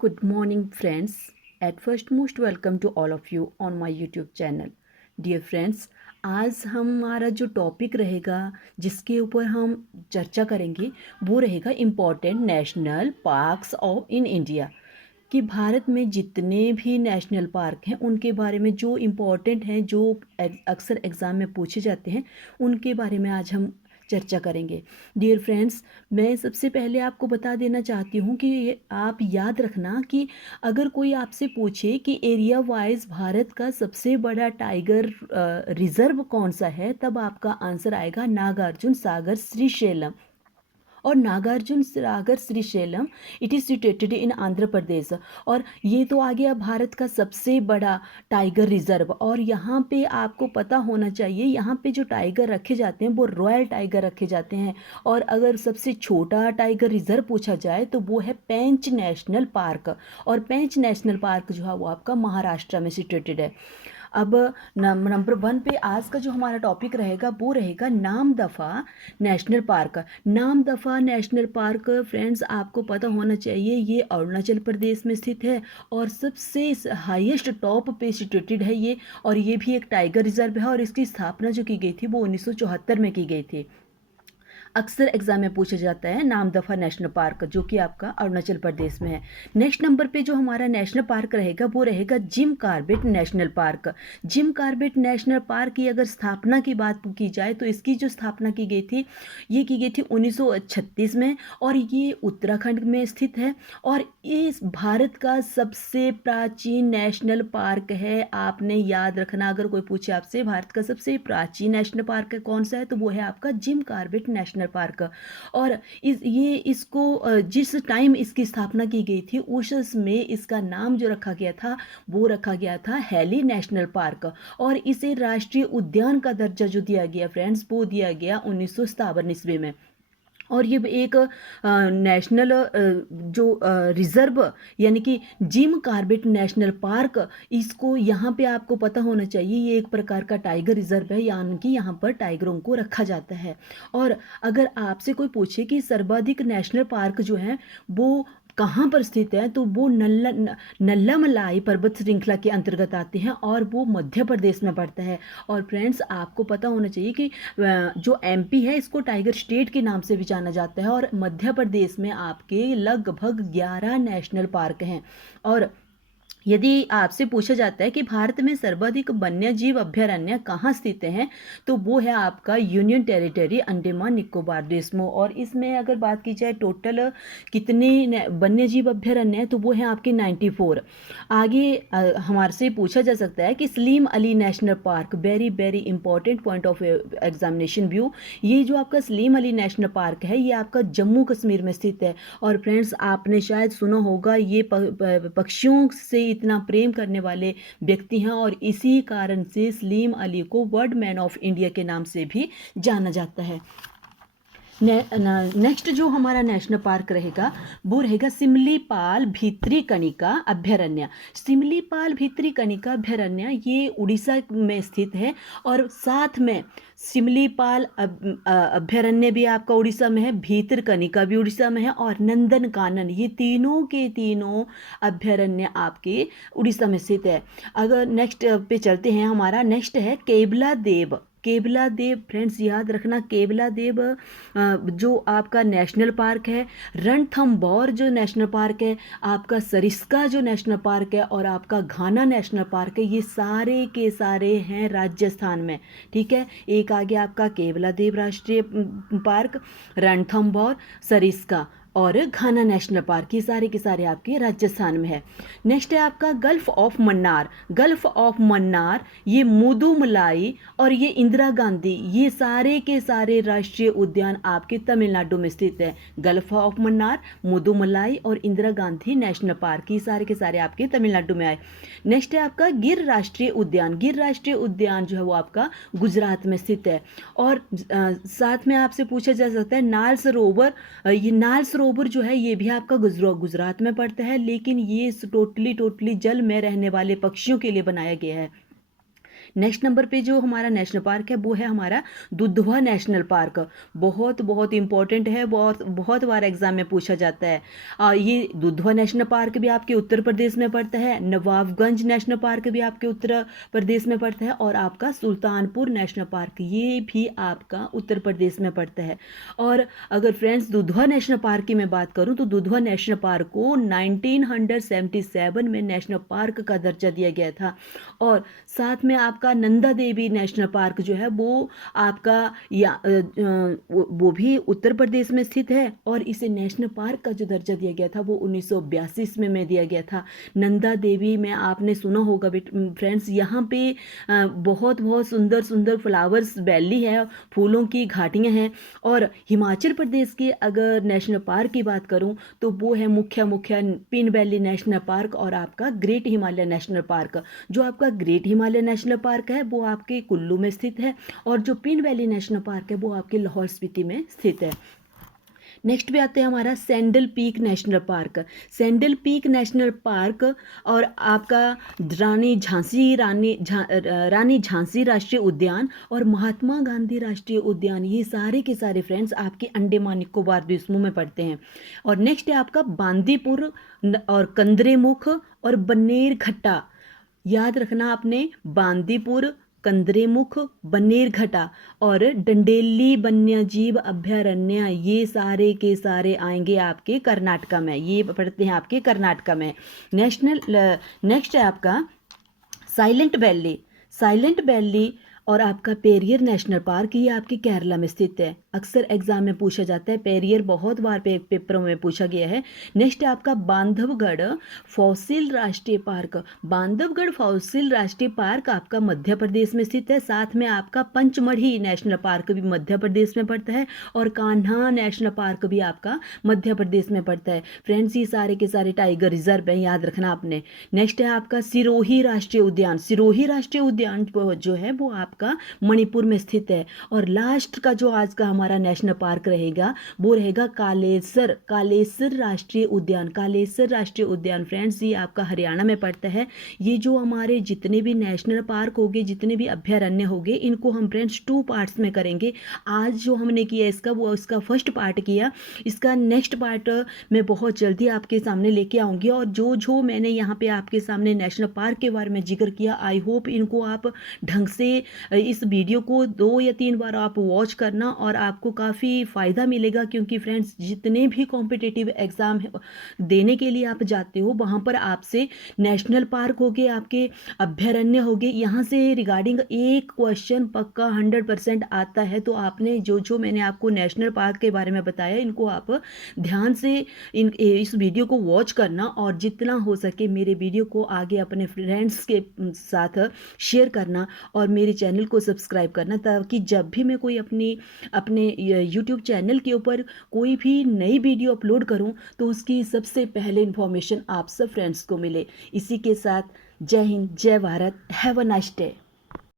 Good morning, friends. At first, most welcome to all of you on my YouTube channel. Dear friends, आज हमारा जो topic रहेगा जिसके ऊपर हम चर्चा करेंगे वो रहेगा important national parks of in India. कि भारत में जितने भी नेशनल पार्क हैं उनके बारे में जो इम्पोर्टेंट हैं, जो अक्सर एग्ज़ाम में पूछे जाते हैं, उनके बारे में आज हम चर्चा करेंगे। डियर फ्रेंड्स, मैं सबसे पहले आपको बता देना चाहती हूँ कि आप याद रखना कि अगर कोई आपसे पूछे कि एरिया वाइज भारत का सबसे बड़ा टाइगर रिजर्व कौन सा है, तब आपका आंसर आएगा नागार्जुन सागर श्रीशैलम। और Nagarjuna Sagar Srisailam it is situated in Andhra Pradesh. और ये तो आ गया भारत का सबसे बड़ा टाइगर रिजर्व। और यहाँ पे आपको पता होना चाहिए, यहाँ पे जो टाइगर रखे जाते हैं वो रॉयल टाइगर रखे जाते हैं। और अगर सबसे छोटा टाइगर रिजर्व पूछा जाए तो वो है पेंच नेशनल पार्क। और पेंच नेशनल पार्क जो है वो आपका महाराष्ट्र में सिचुएटेड है। अब नंबर 1 पे आज का जो हमारा टॉपिक रहेगा वो रहेगा Namdapha national park. Namdapha national park friends आपको पता होना चाहिए ये अरुणाचल प्रदेश में स्थित है और सबसे हाईएस्ट टॉप पे सिचुएटेड है ये। और ये भी एक टाइगर रिजर्व है और इसकी स्थापना जो की गई थी वो 1974 में की गई थी। अक्सर एग्जाम में पूछा जाता है नामदफा नेशनल पार्क जो कि आपका अरुणाचल प्रदेश में है। नेक्स्ट नंबर पे जो हमारा नेशनल पार्क रहेगा वो रहेगा Jim Corbett national park. Jim Corbett national park की अगर स्थापना की बात की जाए तो इसकी जो स्थापना की गई थी ये की गई थी 1936 में और ये उत्तराखंड में स्थित है। और इस भारत का सबसे प्राचीन नेशनल पार्क है। आपने याद रखना, अगर कोई पूछे आपसे भारत का सबसे प्राचीन नेशनल पार्क कौन सा है तो वो है आपका जिम कॉर्बेट नेशनल पार्क। और इसको जिस टाइम इसकी स्थापना की गई थी उसमें इसका नाम जो रखा गया था वो रखा गया था हैली नेशनल पार्क। और इसे राष्ट्रीय उद्यान का दर्जा जो दिया गया फ्रेंड्स वो दिया गया 1957 ईस्वी में। और ये एक नेशनल जो रिजर्व यानी कि जिम कॉर्बेट नेशनल पार्क, इसको यहाँ पे आपको पता होना चाहिए ये एक प्रकार का टाइगर रिजर्व है, यानी कि यहाँ पर टाइगरों को रखा जाता है। और अगर आपसे कोई पूछे कि सर्वाधिक नेशनल पार्क जो है वो कहाँ पर स्थित है तो वो नल्ला मलाई पर्वत श्रृंखला के अंतर्गत आते हैं और वो मध्य प्रदेश में पड़ता है। और फ्रेंड्स आपको पता होना चाहिए कि जो एमपी है इसको टाइगर स्टेट के नाम से भी जाना जाता है। और मध्य प्रदेश में आपके लगभग 11 नेशनल पार्क हैं। और यदि आपसे पूछा जाता है कि भारत में सर्वाधिक वन्य जीव अभ्यारण्य कहाँ स्थित हैं तो वो है आपका यूनियन टेरिटरी अंडमान निकोबार द्वीप में। और इसमें अगर बात की जाए टोटल कितने वन्य जीव अभ्यारण्य हैं तो वो है आपके 94। आगे हमारे से पूछा जा सकता है कि Salim Ali national park, very very important point of examination view, ये जो आपका सलीम अली नेशनल पार्क है ये आपका जम्मू कश्मीर में स्थित है। और फ्रेंड्स आपने शायद सुना होगा ये पक्षियों से इतना प्रेम करने वाले व्यक्ति हैं और इसी कारण से सलीम अली को वर्ल्ड मैन ऑफ इंडिया के नाम से भी जाना जाता है। नेक्स्ट जो हमारा नेशनल पार्क रहेगा वो रहेगा सिमलीपाल भीतरी कनिका अभ्यारण्य। सिमलीपाल भीतरी कनिका अभ्यारण्य ये उड़ीसा में स्थित है और साथ में सिमलीपाल अभ्यारण्य भी आपका उड़ीसा में है, भीतर कनिका भी उड़ीसा में है और नंदन कानन ये तीनों के तीनों अभ्यारण्य आपके उड़ीसा में स्थित है। अगर नेक्स्ट पे चलते हैं, हमारा नेक्स्ट है केवला देव। केवला देव फ्रेंड्स याद रखना, केवला देव जो आपका नेशनल पार्क है, रणथंभौर जो नेशनल पार्क है, आपका सरिस्का जो नेशनल पार्क है और आपका घाना नेशनल पार्क है, ये सारे के सारे हैं राजस्थान में। ठीक है, एक आ गया आपका केवला देव राष्ट्रीय पार्क, रणथंभौर, सरिस्का और घाना नेशनल पार्क, ये सारे के सारे आपके राजस्थान में है। नेक्स्ट है आपका gulf of Mannar. Gulf of Mannar ये मुदुमलाई और ये इंदिरा गांधी, ये सारे के सारे राष्ट्रीय उद्यान आपके तमिलनाडु में स्थित है। गल्फ ऑफ मन्नार, मुदुमलाई और इंदिरा गांधी नेशनल पार्क, ये सारे के सारे आपके तमिलनाडु में आए। नेक्स्ट है आपका गिर राष्ट्रीय उद्यान। गिर राष्ट्रीय उद्यान जो है वो आपका गुजरात में स्थित है। और साथ में आपसे पूछा जा सकता है नाल सरोवर। ये नाल सरोवर जो है ये भी आपका गुजरात में पड़ता है, लेकिन ये टोटली जल में रहने वाले पक्षियों के लिए बनाया गया है। नेक्स्ट नंबर पे जो हमारा नेशनल पार्क है वो है हमारा दुधवा नेशनल पार्क। बहुत बहुत इंपॉर्टेंट है, बहुत बहुत बार एग्जाम में पूछा जाता है। ये दुधवा नेशनल पार्क भी आपके उत्तर प्रदेश में पड़ता है, नवाबगंज नेशनल पार्क भी आपके उत्तर प्रदेश में पड़ता है, और आपका सुल्तानपुर नेशनल पार्क ये भी आपका उत्तर प्रदेश में पड़ता है। और अगर फ्रेंड्स दुधवा नेशनल पार्क की मैं बात करूं तो दुधवा नेशनल पार्क को 1977 में नेशनल पार्क का दर्जा दिया गया था। और साथ में आपका नंदा देवी नेशनल पार्क जो है वो आपका वो भी उत्तर प्रदेश में स्थित है, और इसे नेशनल पार्क का जो दर्जा दिया गया था वो 1982 में दिया गया था। नंदा देवी में आपने सुना होगा फ्रेंड्स, यहाँ पे बहुत बहुत सुंदर सुंदर फ्लावर्स वैली है, फूलों की घाटियाँ हैं। और हिमाचल प्रदेश के अगर नेशनल पार्क की बात करूँ तो वो है मुख्य पिन वैली नेशनल पार्क और आपका ग्रेट हिमालय नेशनल पार्क। जो आपका ग्रेट हिमालय नेशनल पार्क है वो आपके कुल्लू में स्थित है, और जो पिन वैली नेशनल पार्क है वो आपके लाहौल स्पीति में स्थित है। नेक्स्ट पे आते हैं हमारा sandal peak national park. Sandal peak national park और आपका रानी झांसी राष्ट्रीय उद्यान और महात्मा गांधी राष्ट्रीय उद्यान, ये सारे के सारे फ्रेंड्स आपके अंडमान निकोबार द्वीप समूह में पड़ते हैं। और नेक्स्ट है आपका बांदीपुर और कंदरेमुख और बन्नेरघट्टा। याद रखना आपने, बांदीपुर, कंदरेमुख, बन्नेरघट्टा और डंडेली वन्यजीव अभयारण्य, ये सारे के सारे आएंगे आपके कर्नाटका में, ये पड़ते हैं आपके कर्नाटका में। नेक्स्ट है आपका साइलेंट वैली। साइलेंट वैली और आपका पेरियर नेशनल पार्क, ये आपके केरला में स्थित है। अक्सर एग्जाम में पूछा जाता है, पेरियर बहुत बार पेपरों में पूछा गया है। नेक्स्ट है आपका बांधवगढ़ फॉसिल राष्ट्रीय पार्क। बांधवगढ़ फॉसिल राष्ट्रीय पार्क आपका मध्य प्रदेश में स्थित है। साथ में आपका पंचमढ़ी नेशनल पार्क भी मध्य प्रदेश में पड़ता है, और कान्हा नेशनल पार्क भी आपका मध्य प्रदेश में पड़ता है। फ्रेंड्स ये सारे के सारे टाइगर रिजर्व है, याद रखना आपने। नेक्स्ट है आपका सिरोही राष्ट्रीय उद्यान। सिरोही राष्ट्रीय उद्यान जो है वो आपका मणिपुर में स्थित है। और लास्ट का जो आज का हमारा नेशनल पार्क रहेगा वो रहेगा कालेसर राष्ट्रीय उद्यान। कालेसर राष्ट्रीय उद्यान फ्रेंड्स ये आपका हरियाणा में पड़ता है। ये जो हमारे जितने भी नेशनल पार्क होंगे, जितने भी अभयारण्य होंगे, इनको हम फ्रेंड्स 2 पार्ट्स में करेंगे। आज जो हमने किया इसका वो इसका फर्स्ट पार्ट किया, इसका नेक्स्ट पार्ट मैं बहुत जल्दी आपके सामने लेके आऊँगी। और जो जो मैंने यहाँ पे आपके सामने नेशनल पार्क के बारे में जिक्र किया, आई होप इनको आप ढंग से इस वीडियो को 2 या 3 बार आप वॉच करना और आपको काफ़ी फ़ायदा मिलेगा। क्योंकि फ्रेंड्स जितने भी कॉम्पिटिटिव एग्ज़ाम देने के लिए आप जाते हो वहाँ पर आपसे नेशनल पार्क हो गए, आपके अभयारण्य हो गए, यहाँ से रिगार्डिंग एक क्वेश्चन पक्का 100% आता है। तो आपने जो जो मैंने आपको नेशनल पार्क के बारे में बताया, इनको आप ध्यान से इस वीडियो को वॉच करना, और जितना हो सके मेरे वीडियो को आगे अपने फ्रेंड्स के साथ शेयर करना, और मेरे चैनल को सब्सक्राइब करना, ताकि जब भी मैं कोई अपने यूट्यूब चैनल के ऊपर कोई भी नई वीडियो अपलोड करूं तो उसकी सबसे पहले इन्फॉर्मेशन आप सब फ्रेंड्स को मिले। इसी के साथ जय हिंद, जय Bharat, have a nice day.